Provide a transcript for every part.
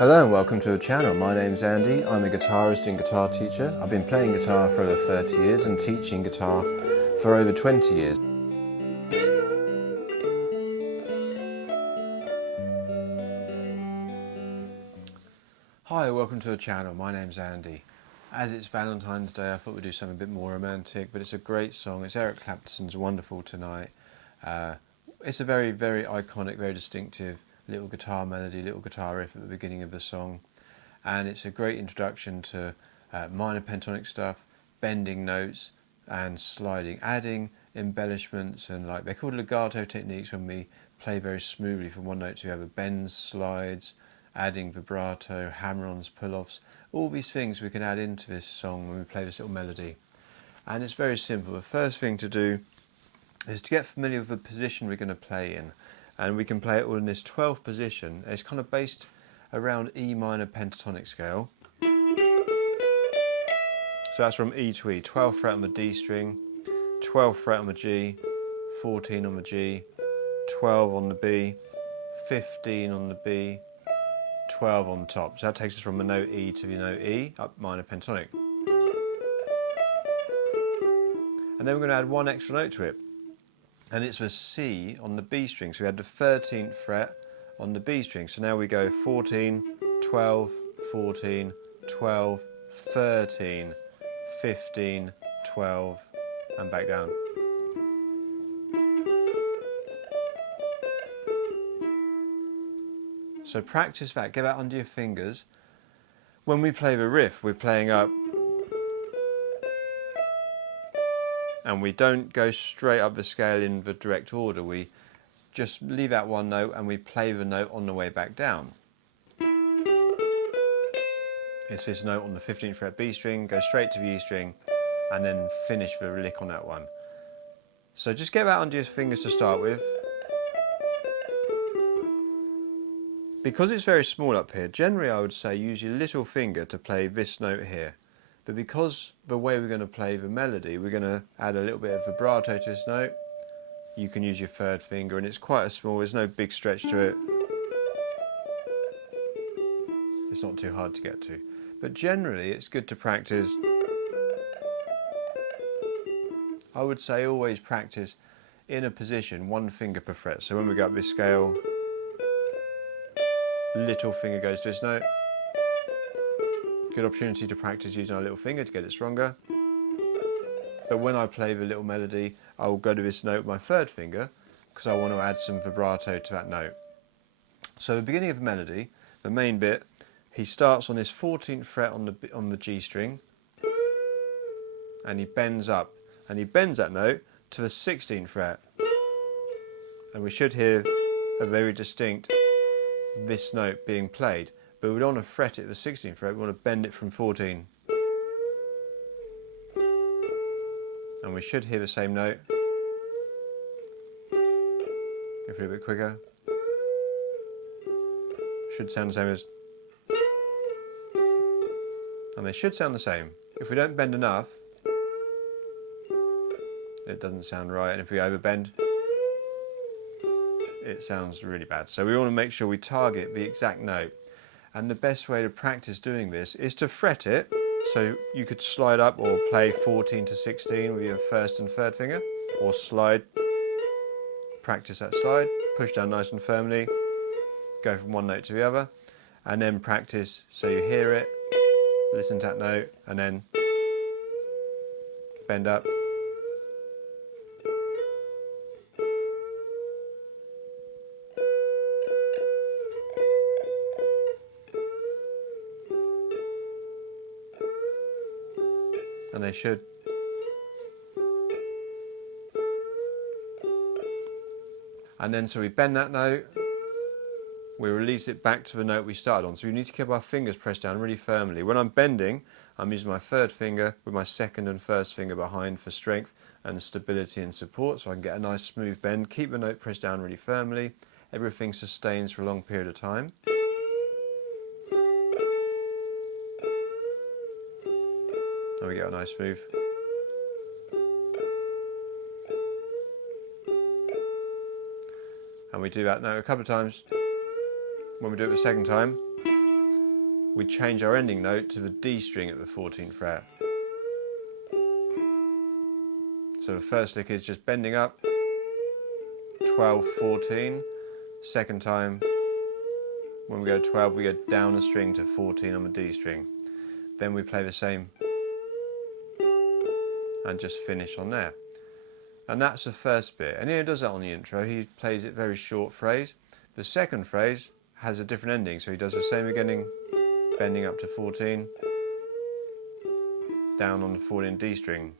Hello and welcome to the channel. My name's Andy. I'm a guitarist and guitar teacher. I've been playing guitar for over 30 years and teaching guitar for over 20 years. Hi, welcome to the channel. My name's Andy. As it's Valentine's Day, I thought we'd do something a bit more romantic, but it's a great song. It's Eric Clapton's Wonderful Tonight. It's a very, very iconic, very distinctive little guitar melody, little guitar riff at the beginning of the song, and it's a great introduction to minor pentatonic stuff, bending notes and sliding, adding embellishments, and like they're called legato techniques when we play very smoothly from one note to the other, bends, slides, adding vibrato, hammer-ons, pull-offs, all these things we can add into this song when we play this little melody. And it's very simple. The first thing to do is to get familiar with the position we're going to play in. And we can play it all in this 12th position. It's kind of based around E minor pentatonic scale. So that's from E to E, 12th fret on the D string, 12th fret on the G, 14 on the G, 12 on the B, 15 on the B, 12 on the top. So that takes us from the note E to the note E, up minor pentatonic. And then we're going to add one extra note to it. And it's a C on the B string. So we had the 13th fret on the B string. So now we go 14, 12, 14, 12, 13, 15, 12, and back down. So practice that, get that under your fingers. When we play the riff, we're playing up, and we don't go straight up the scale in the direct order. We just leave out one note and we play the note on the way back down. It's this note on the 15th fret B string, go straight to the E string, and then finish the lick on that one. So just get that under your fingers to start with. Because it's very small up here, generally I would say use your little finger to play this note here. But because the way we're going to play the melody, we're going to add a little bit of vibrato to this note. You can use your third finger, and it's quite a small, there's no big stretch to it. It's not too hard to get to. But generally it's good to practice. I would say always practice in a position, one finger per fret. So when we go up this scale, little finger goes to this note. Good opportunity to practice using our little finger to get it stronger. But when I play the little melody, I will go to this note with my third finger because I want to add some vibrato to that note. So the beginning of the melody, the main bit, he starts on this 14th fret on the G string, and he bends up, and he bends that note to the 16th fret, and we should hear a very distinct this note being played. But we don't want to fret it at the 16th fret, we want to bend it from 14. And we should hear the same note. If we're a bit quicker. Should sound the same as. And they should sound the same. If we don't bend enough, it doesn't sound right. And if we overbend, it sounds really bad. So we want to make sure we target the exact note. And the best way to practice doing this is to fret it. So you could slide up or play 14 to 16 with your first and third finger, or slide, practice that slide, push down nice and firmly, go from one note to the other, and then practice so you hear it, listen to that note, and then bend up. And they should. And then so we bend that note, we release it back to the note we started on. So we need to keep our fingers pressed down really firmly. When I'm bending, I'm using my third finger with my second and first finger behind for strength and stability and support, so I can get a nice smooth bend. Keep the note pressed down really firmly. Everything sustains for a long period of time. There we go, nice smooth. And we do that now a couple of times. When we do it the second time, we change our ending note to the D string at the 14th fret. So the first lick is just bending up, 12, 14. Second time, when we go 12, we go down a string to 14 on the D string. Then we play the same and just finish on there. And that's the first bit. And he does that on the intro. He plays it very short phrase. The second phrase has a different ending, so he does the same beginning, bending up to 14, down on the 14 D string.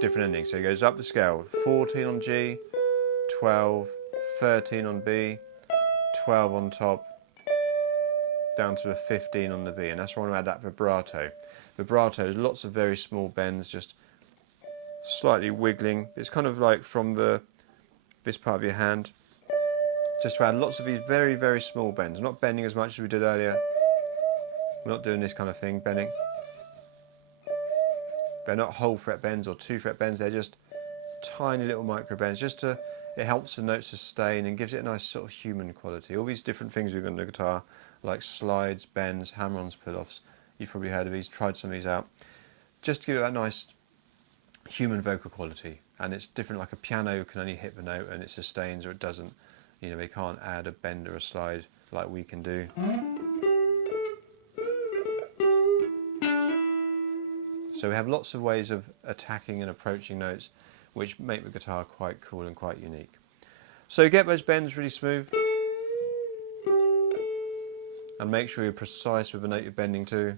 Different ending, so he goes up the scale, 14 on G, 12, 13 on B, 12 on top, down to a 15 on the B, and that's why I want to add that vibrato. Vibrato is lots of very small bends, just slightly wiggling. It's kind of like from this part of your hand, just to add lots of these very, very small bends. I'm not bending as much as we did earlier. We're not doing this kind of thing, bending. They're not whole fret bends or 2 fret bends, they're just tiny little micro bends, it helps the note sustain and gives it a nice sort of human quality. All these different things we've got on the guitar, like slides, bends, hammer-ons, pull-offs, you've probably heard of these, tried some of these out, just to give it that nice human vocal quality. And it's different, like a piano can only hit the note and it sustains or it doesn't. You know, they can't add a bend or a slide like we can do. So we have lots of ways of attacking and approaching notes which make the guitar quite cool and quite unique. So get those bends really smooth and make sure you're precise with the note you're bending to.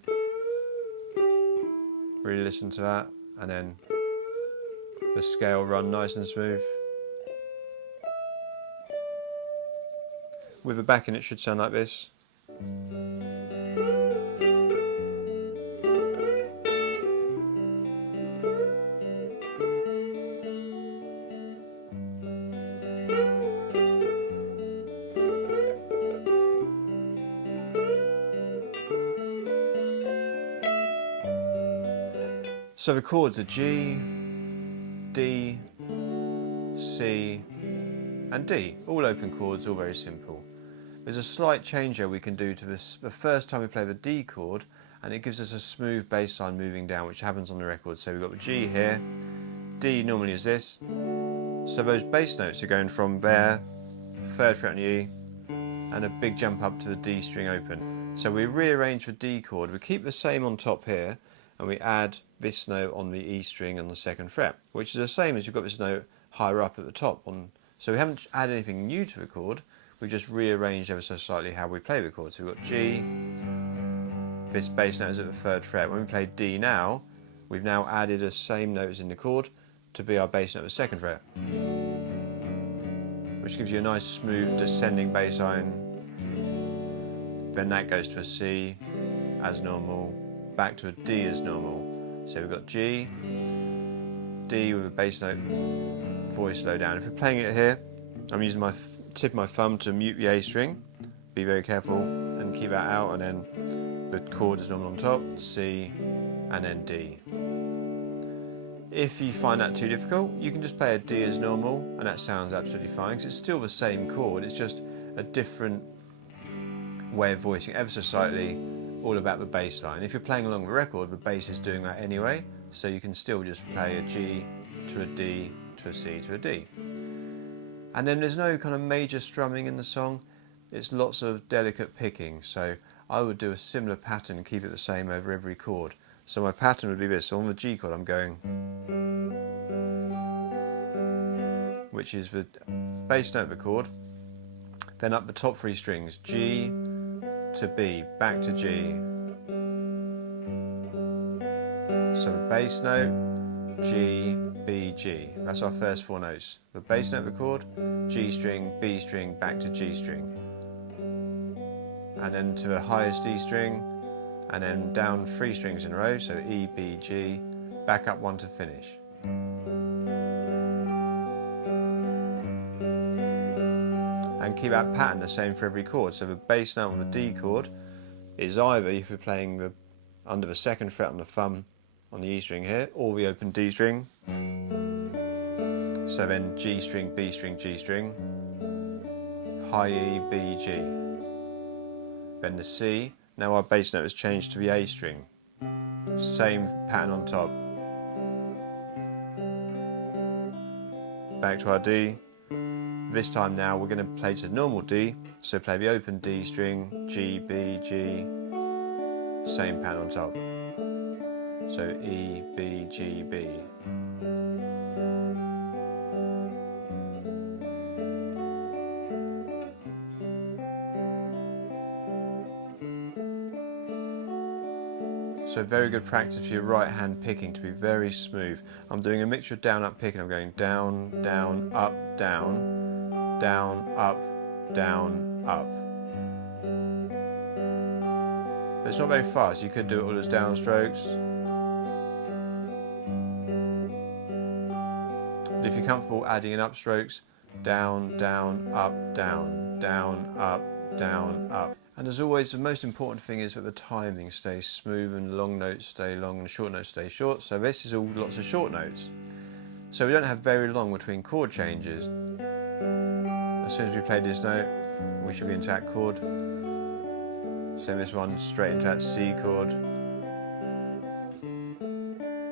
Really listen to that, and then the scale run nice and smooth. With the backing it should sound like this. So the chords are G, D, C and D, all open chords, all very simple. There's a slight change here we can do to this the first time we play the D chord, and it gives us a smooth bass line moving down, which happens on the record. So we've got the G here, D normally is this, so those bass notes are going from there, 3rd fret on the E, and a big jump up to the D string open. So we rearrange the D chord, we keep the same on top here, and we add this note on the E string on the 2nd fret, which is the same as you've got this note higher up at the top. So we haven't added anything new to the chord, we've just rearranged ever so slightly how we play the chord. So we've got G, this bass note is at the 3rd fret. When we play D now, we've now added the same notes in the chord to be our bass note at the 2nd fret, which gives you a nice smooth descending bass line. Then that goes to a C as normal, back to a D as normal. So we've got G, D with a bass note, voice low down. If we're playing it here, I'm using my tip of my thumb to mute the A string. Be very careful and keep that out, and then the chord is normal on top, C, and then D. If you find that too difficult, you can just play a D as normal, and that sounds absolutely fine, because it's still the same chord, it's just a different way of voicing ever so slightly, all about the bass line. If you're playing along the record, the bass is doing that anyway, so you can still just play a G to a D to a C to a D. And then there's no kind of major strumming in the song, it's lots of delicate picking, so I would do a similar pattern and keep it the same over every chord. So my pattern would be this, so on the G chord I'm going, which is the bass note of the chord, then up the top 3 strings, G to B, back to G. So the bass note, G, B, G. That's our first 4 notes. The bass note of the chord, G string, B string, back to G string. And then to the highest E string, and then down 3 strings in a row, so E, B, G, back up 1 to finish. And keep that pattern the same for every chord. So the bass note on the D chord is either, if you're playing under the 2nd fret on the thumb on the E string here, or the open D string. So then G string, B string, G string, high E, B, G. then the C. Now our bass note has changed to the A string. Same pattern on top. Back to our D. This time now we're going to play to the normal D, so play the open D string, G, B, G, same pattern on top. So E, B, G, B. So very good practice for your right hand picking to be very smooth. I'm doing a mixture of down, up picking. I'm going down, down, up, down, down, up, down, up. But it's not very fast. You could do it all as down strokes. But if you're comfortable adding in up strokes, down, down, up, down, down, up, down, up. And as always, the most important thing is that the timing stays smooth and long notes stay long and short notes stay short. So this is all lots of short notes. So we don't have very long between chord changes. As soon as we play this note, we should be into that chord. Send this one straight into that C chord.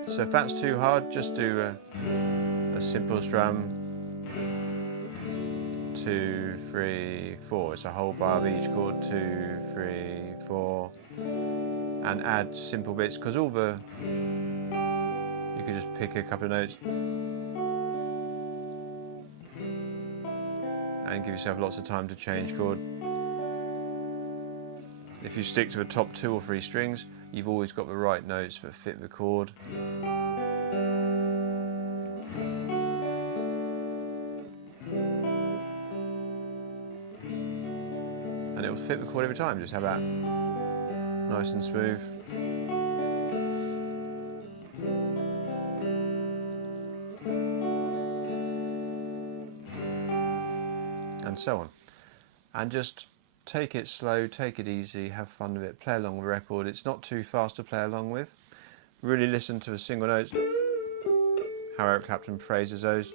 So if that's too hard, just do a simple strum. 2, 3, 4. It's a whole bar of each chord. 2, 3, 4, and add simple bits because all the you could just pick a couple of notes and give yourself lots of time to change chord. If you stick to the top 2 or 3 strings, you've always got the right notes that fit the chord. And it will fit the chord every time. Just have that nice and smooth. And so on. And just take it slow, take it easy, have fun with it, play along with the record. It's not too fast to play along with. Really listen to the single notes, how Eric Clapton phrases those.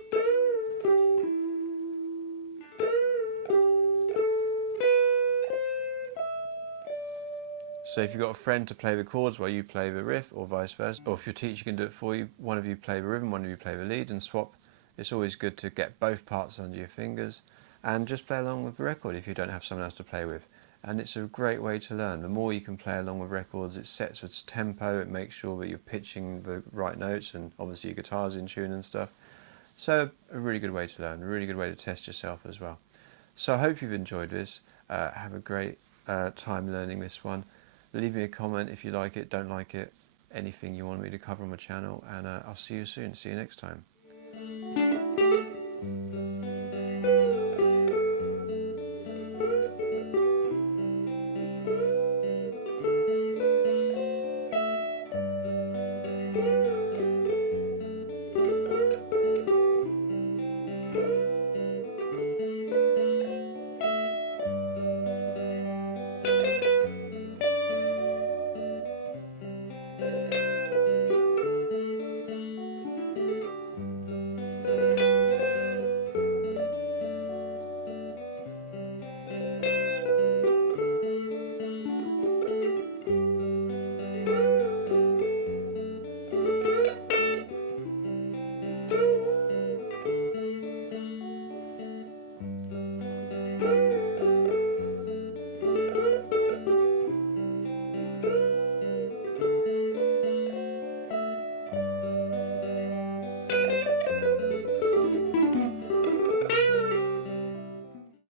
So if you've got a friend to play the chords while you play the riff, or vice versa, or if your teacher can do it for you, one of you play the rhythm, one of you play the lead and swap. It's always good to get both parts under your fingers and just play along with the record if you don't have someone else to play with. And it's a great way to learn. The more you can play along with records, it sets its tempo, it makes sure that you're pitching the right notes, and obviously your guitar's in tune and stuff. So a really good way to learn, a really good way to test yourself as well. So I hope you've enjoyed this. Have a great time learning this one. Leave me a comment if you like it, don't like it, anything you want me to cover on my channel, and I'll see you soon. See you next time.